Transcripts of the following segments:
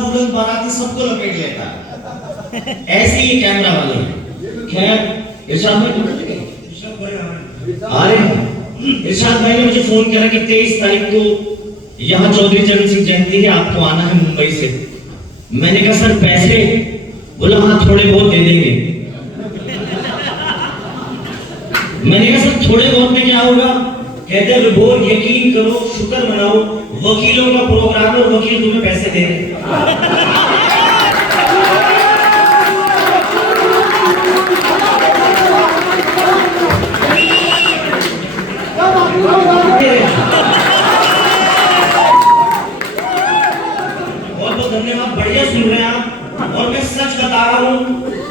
दुल्हन बाराती सबको लपेट लेता है। ऐसे ही कैमरा वाले हैं। खैर इरशाद भाई आ रहे हैं। इरशाद भाई ने मुझे फोन किया कि 23 तारीख को यहाँ चौधरी चरण सिंह जयंती है, आपको आना है मुंबई से। मैंने कहा सर पैसे? बोला हाँ थोड़े बहुत दे देंगे। मैंने कहा सर थोड़े बहुत में क्या होगा? कहते हैं विभोर यकीन करो, शुक्र मनाओ, वकीलों का प्रोग्राम है और वकील तुम्हें पैसे दे रहे हैं। बहुत धन्यवाद, बढ़िया सुन रहे हैं आप। और मैं सच बता रहा हूं,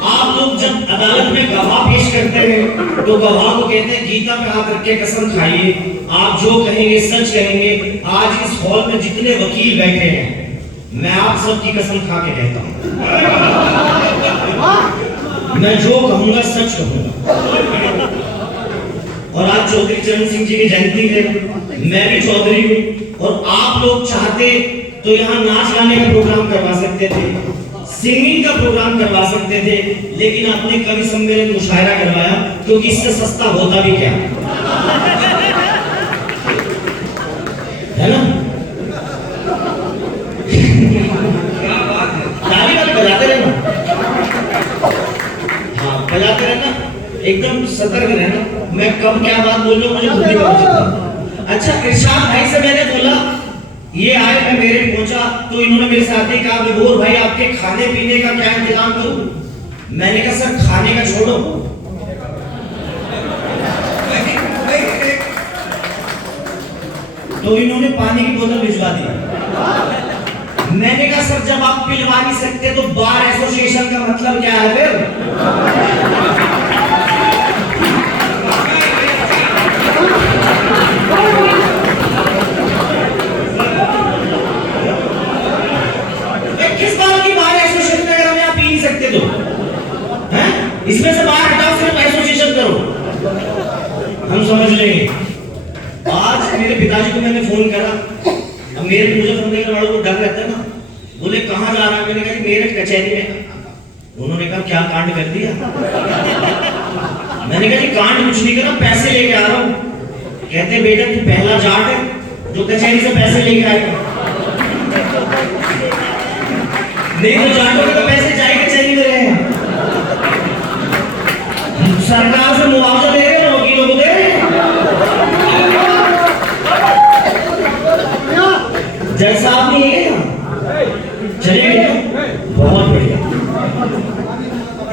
आप लोग जब अदालत में गवाह पेश करते हैं तो गवाह को कहते हैं गीता पे हाथ रख के कसम खाइए, आप जो कहेंगे सच कहेंगे। आज इस हॉल में जितने वकील बैठे हैं, मैं आप सबकी कसम खा के कहता हूं, मैं जो कहूंगा सच कहूंगा। और आज चौधरी चरण सिंह जी की जयंती है, मैं भी चौधरी हूं। और आप लोग चाहते तो यहाँ नाच गाने का प्रोग्राम करवा सकते थे, सिंगिंग का प्रोग्राम करवा सकते थे, लेकिन आपने कवि सम्मेलन मुशायरा करवाया, क्योंकि इससे सस्ता होता भी क्या है ना? ताली वाली बजाते रहना, हाँ बजाते रहना, एकदम सतर्क रहना। मैं कब क्या बात बोल रहा हूँ मुझे खुद नहीं पता। अच्छा इरशाद भाई से मैंने बोला, ये आए, मैं मेरे पहुंचा तो इन्होंने मेरे साथ ही कहा विभोर भाई आपके खाने पीने का क्या इंतजाम करूं? मैंने कहा सर खाने का छोड़ो, तो इन्होंने पानी की बोतल भिजवा दी। मैंने कहा सर जब आप पिलवा नहीं सकते तो बार एसोसिएशन का मतलब क्या है फिर? किस बात की बार एसोसिएशन में अगर आप पी नहीं सकते तो हैं? इसमें से बाहर हटाओ, सिर्फ एसोसिएशन करो, हम समझ लेंगे। आज मेरे पिताजी को मैंने फोन करा, अब मेरे मुजफ्फरनगर वालों को डर रहता है ना, बोले कहाँ जा रहा है? मैंने कहा मेरे कचहरी में। उन्होंने कहा क्या कांड कर दिया? मैंने कहा जी कांड कुछ नहीं करा, पैसे लेके आ रहा हूँ। कहते बेटा तू पहला जाट है जो कचहरी से पैसे लेके आएगा, नहीं तो जाटों के तो पैसे जाए कचहरी में रहे हैं। सरकार से मुआवजा दे रहे हैं, वकीलों को दे रहे हैं। जज साहब नहीं है चले गए, बहुत बढ़िया।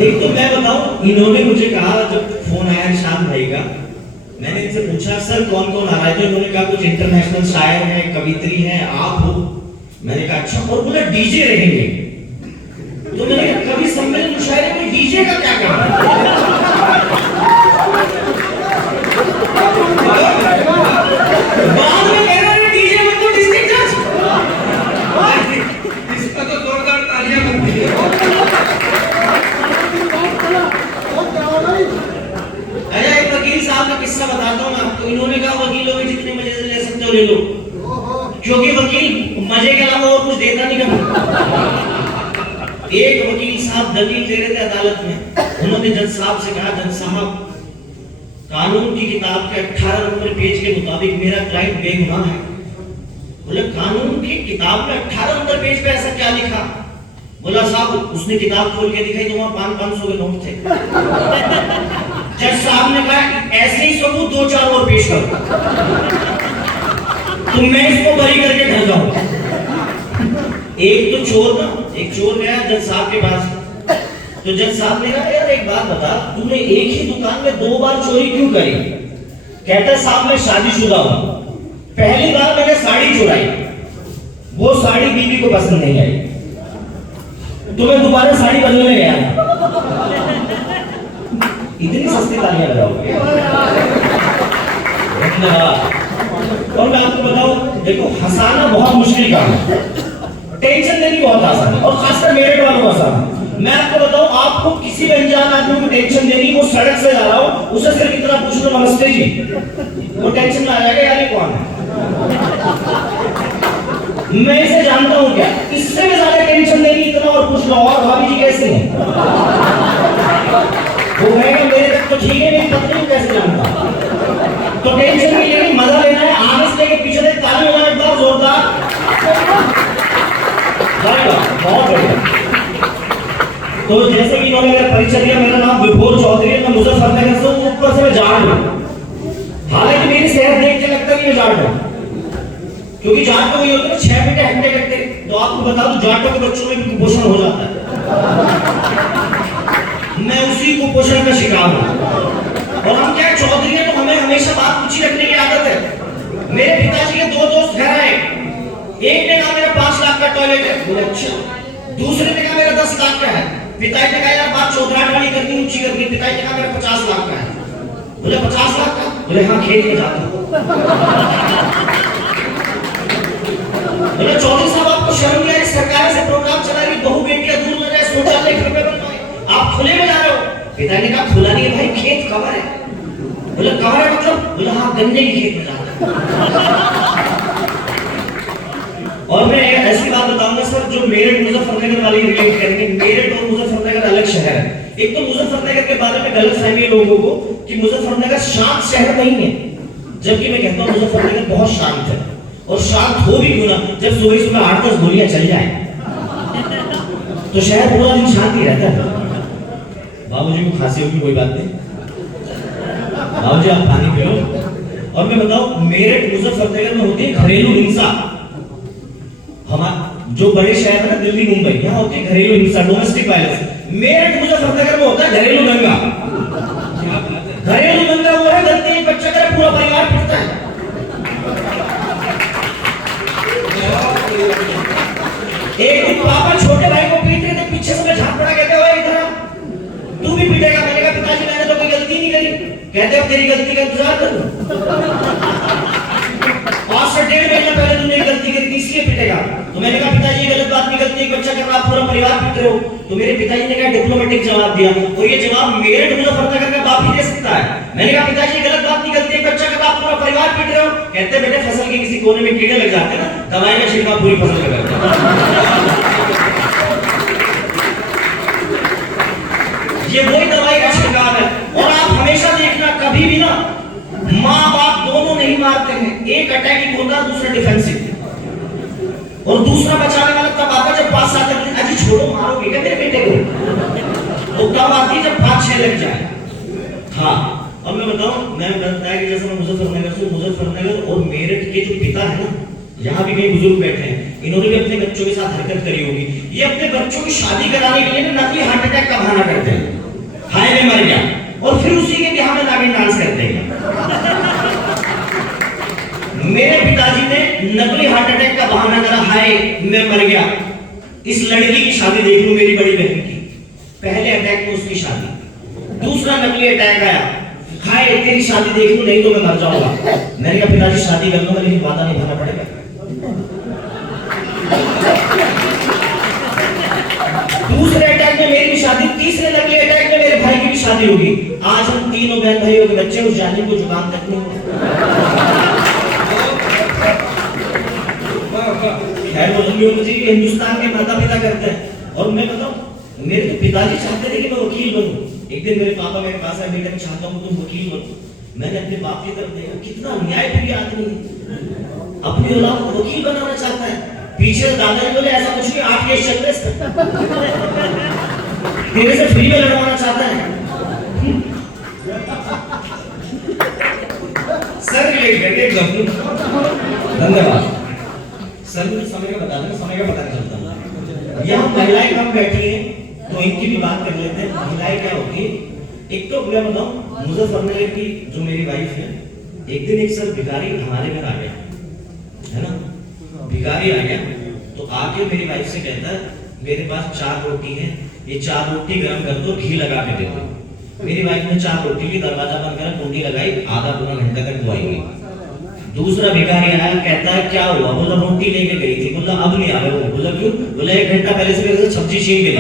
एक तो मैं बताऊं, इन्होंने मुझे कहा जब फोन आया इरशाद भाई का, मैंने इनसे पूछा सर कौन कौन आ रहा है? तो इन्होंने कहा कुछ इंटरनेशनल शायर हैं, कवित्री हैं, आप हो। मैंने कहा अच्छा, और बोला डीजे रहेंगे। तो मैंने कहा कवि सम्मेलन मुशायरे में डीजे का क्या काम है? बाद में कह रहे डीजे में तो डिस्ट्रिक्ट जज, इसका तो जोरदार तालियां बनती है। अरे एक वकील साहब का किस्सा बताता हूँ आपको। इन्होंने कहा वकीलों में जितने मजे से ले सकते हो ले लो, क्योंकि वकील मजे के अलावा और कुछ देता नहीं कभी। एक वकील साहब दलील दे रहे थे अदालत में, उन्होंने जज साहब से कहा जज साहब कानून की किताब के 18 नंबर पेज के मुताबिक मेरा क्लाइंट बेगुनाह है। बोले कानून की किताब में 18 नंबर पेज पे ऐसा क्या लिखा? बोला साहब उसने किताब खोल के दिखाई तो वहां 500 के नोट थे। जज साहब ने कहा ऐसे ही सबूत 2-4 और पेश करो तो मैं इसको बरी करके घर जाऊं। एक तो चोर ना, एक चोर गया जज साहब के पास, तो जज साहब ने कहा यार एक बात बता, तूने एक ही दुकान में 2 बार चोरी क्यों करी? कहता साहब मैं शादीशुदा हूं, पहली बार मैंने साड़ी चुराई, वो साड़ी बीवी को पसंद नहीं आई, तो मैं दोबारा साड़ी बदलने गया। इतनी सस्ती तालियां लगाओगे? और मैं आपको बताऊं, देखो हंसाना बहुत मुश्किल काम है, टेंशन देनी बहुत आसान है, और खासकर मेरिट वालों को आसान है। मैं आपको बताऊं, आपको किसी भी अनजान आदमी को टेंशन देनी, वो सड़क से जा रहा हो उसे सिर्फ इतना पूछ लो नमस्ते जी, वो टेंशन में आ जाएगा यार ये कौन है, मैं इसे जानता हूं क्या, इससे भी ज्यादा टेंशन और पूछ लो और भाभी जी कैसे हैं? वो कहेगा मेरे तक तो ठीक है, मेरी पत्नी को कैसे जानता? तो टेंशन नहीं लेनी, मजा लेना है, आगे से लेके पीछे तक ताली बजाना एक बार जोरदार। बहुत बढ़िया। तो जैसे कि इन्होंने मेरा परिचय दिया, मेरा नाम विभोर चौधरी है, मैं मुजफ्फरनगर से हूँ, ऊपर से मैं जाट हूँ। हालांकि मेरी सेहत देख के लगता है कि मैं जाट हूँ, क्योंकि जाट को ये होता है 6 बेटे हंडे करते। तो आपको बता दूं जाटों के बच्चों में भी कुपोषण हो जाता है। मैं उसी कुपोषण का शिकार हूँ। और हम क्या चौधरी हैं तो हमें हमेशा बात पूछी रखने की आदत है। मेरे पिताजी के 2 दोस्त घर आए, एक ने कहा मेरा 5 लाख का टॉयलेट है, बोले अच्छा। दूसरे ने कहा मेरा 10 लाख का है। पिताजी ने कहा यार बात चौधराट वाली करनी, ऊंची करनी। पिताजी ने कहा मेरा 50 लाख का है, बोले 50 लाख का, बोले हाँ खेत में जाता हूँ। बोले चौधरी साहब आपको शर्म नहीं आ रही? सरकार से प्रोग्राम चला रही, बहू बेटियां दूर न जाए, शौचालय घर पे बनवाए, आप खुले में जा रहे हो। पिता ने कहा खुला नहीं है भाई, खेत कवर है। बोले कवर है मतलब? बोले हाँ गन्ने की खेत में जाता है। और मैं ऐसी बात बताऊंगा सर, जो मेरठ मुजफ्फरनगर वाली रिलेट करेंगे। मेरठ और मुजफ्फरनगर अलग शहर है। एक तो मुजफ्फरनगर के बारे में गलतफहमी है लोगों को कि मुजफ्फरनगर शांत शहर नहीं है, जबकि मैं कहता हूँ मुजफ्फरनगर बहुत शांत है। और शांत हो भी क्यों ना, जब सुबह 8-10 गोलियां चल जाए तो शहर पूरा दिन शांति रहता है। बाबूजी को खांसी होगी, कोई बात नहीं, बाबूजी आप पानी पियो। और मैं बताऊं मेरठ मुजफ्फरनगर में होती है घरेलू हिंसा। हमारा जो बड़े शहर है ना दिल्ली मुंबई, यहाँ होती है घरेलू हिंसा, डोमेस्टिक वायलेंस। मेरठ मुजफ्फरनगर में होता है घरेलू दंगा। घरेलू दंगा वो है गलती एक बच्चा करे पूरा परिवार पिटता है। एक पापा छोटे भाई को पीट रहे थे, पीछे से मैं झांक पड़ा, कहते हो इधर तू भी पीटेगा? मैंने कहा पिताजी मैंने तो कोई गलती नहीं करी। कहते हो तेरी गलती का इंतजार करूं? 5 से 1.5 महीना पहले तूने गलती करी, इसलिए पीटेगा? तो मैंने कहा पिताजी गलत बात नहीं करती, एक बच्चा कर रहा, पूरा परिवार पीट रहे हो। तो मेरे पिताजी ने कहा डिप्लोमेटिक जवाब दिया, और ये जवाब मेरठ मुजफ्फरनगर का बाप ही दे सकता है। मैंने कहा पिताजी गलत बात नहीं करती, एक बच्चा कर रहा, पूरा परिवार पीट रहे हो। कहते बेटे फसल के किसी कोने में कीड़े लग जाते हैं ना, दवाई का छिड़काव पूरी फसल पे करते हैं। ये वही दवाई का छिड़काव है। और आप हमेशा देखना कभी भी ना माँ बाप दोनों नहीं मारते हैं, एक अटैकिंग होता है, दूसरा डिफेंसिव। और दूसरा बचाने वाला तब आता जब 5 साल तक अजी छोड़ो मारोगे क्या मेरे बेटे को, तो तब आती है जब 5-6 लग जाए। हाँ, और मैं बताऊं, मैं बताया कि जैसे मैं मुजफ्फरनगर से, मुजफ्फरनगर और मेरठ के जो पिता है ना, यहाँ भी कई बुजुर्ग बैठे हैं, इन्होंने भी अपने बच्चों के साथ हरकत करी होगी। ये अपने बच्चों की शादी कराने के लिए नकली हार्ट अटैक का बहाना करते हैं, हाय में मर गया, और फिर उसी के ब्याह में नागिन डांस करते हैं। मेरे पिताजी ने नकली हार्ट अटैक का बहाना करा, हाय मैं मर गया, इस लड़की की शादी देख लूं, मेरी बड़ी बहन की, पहले अटैक में उसकी शादी, दूसरा नकली अटैक आया, हाय तेरी शादी देख लूं नहीं तो मैं मर जाऊंगा। मैंने कहा पिताजी शादी कर लूंगा लेकिन वादा निभाना पड़ेगा। दूसरे अटैक में मेरी भी शादी, तीसरे नकली अटैक में मेरे भाई की भी शादी होगी। आज हम तीनों बहन भाइयों के बच्चे, उस जालिम को जुबान तक नहीं हुआ। खैर बोलूंगी मुझे हिंदुस्तान के माता पिता करते हैं। और मैं बताऊं मेरे तो पिताजी चाहते थे कि मैं वकील बनूं। एक दिन मेरे पापा मेरे पास आए, बेटा मैं चाहता हूं तुम वकील बनो। मैंने अपने बाप की तरफ देखा, कितना न्यायप्रिय आदमी है, अपनी औलाद को वकील बनाना चाहता है। पीछे दादाजी बोले ऐसा कुछ नहीं, 8 केस चल रहे तेरे से फ्री में लड़वाना चाहता है। सर धन्यवाद सर, मुझे समय का बता देना, समय का पता नहीं चलता। यहाँ महिलाएं कम बैठी हैं तो इनकी भी बात कर लेते हैं। महिलाएं क्या होती है, एक तो मैं बताऊं मुजफ्फरनगर की जो मेरी वाइफ है, एक दिन एक सर भिखारी हमारे घर आ गया है ना, भिखारी आ गया तो आके मेरी वाइफ से कहता है मेरे पास 4 रोटी है, ये 4 रोटी गरम कर दो, घी लगा के दे दो। मेरी वाइफ ने 4 रोटी की, दरवाजा बंद करा, कुंडी लगाई, आधा पूरा घंटा तक बुआई। दूसरा भिखारी आया, कहता है क्या हुआ? बोला रोटी लेके गई थी। बोला अब नहीं आ रहे हो। बोला क्यों? बोला 1 घंटा पहले से मेरे से सब्जी छीन के ली।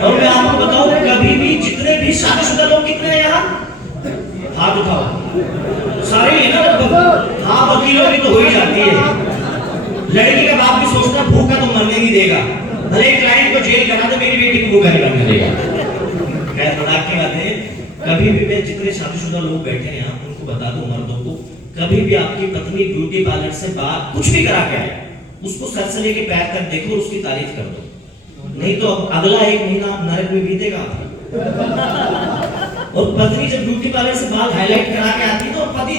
और मैं आपको बताऊं कभी भी जितने भी शादीशुदा लोग कितने हैं यहाँ, हाथ उठाओ, सारे ही ना लगभग। हाँ वकीलों की तो हो ही जाती है। बचेगा, भले क्लाइंट को जेल करा दे, मेरी बेटी को वो करेगा मिलेगा। खैर मजाक की बात है। कभी भी मैं जितने शादीशुदा लोग बैठे हैं उनको बता दूं, मर्दों को, कभी भी आपकी पत्नी ब्यूटी पार्लर से बात कुछ भी करा के आए, उसको सर से लेके पैर तक देखो और उसकी तारीफ कर दो, नहीं तो अगला 1 महीना नरक में बीतेगा आपका। और पत्नी जब ब्यूटी पार्लर से बाल हाईलाइट करा के आती है तो पति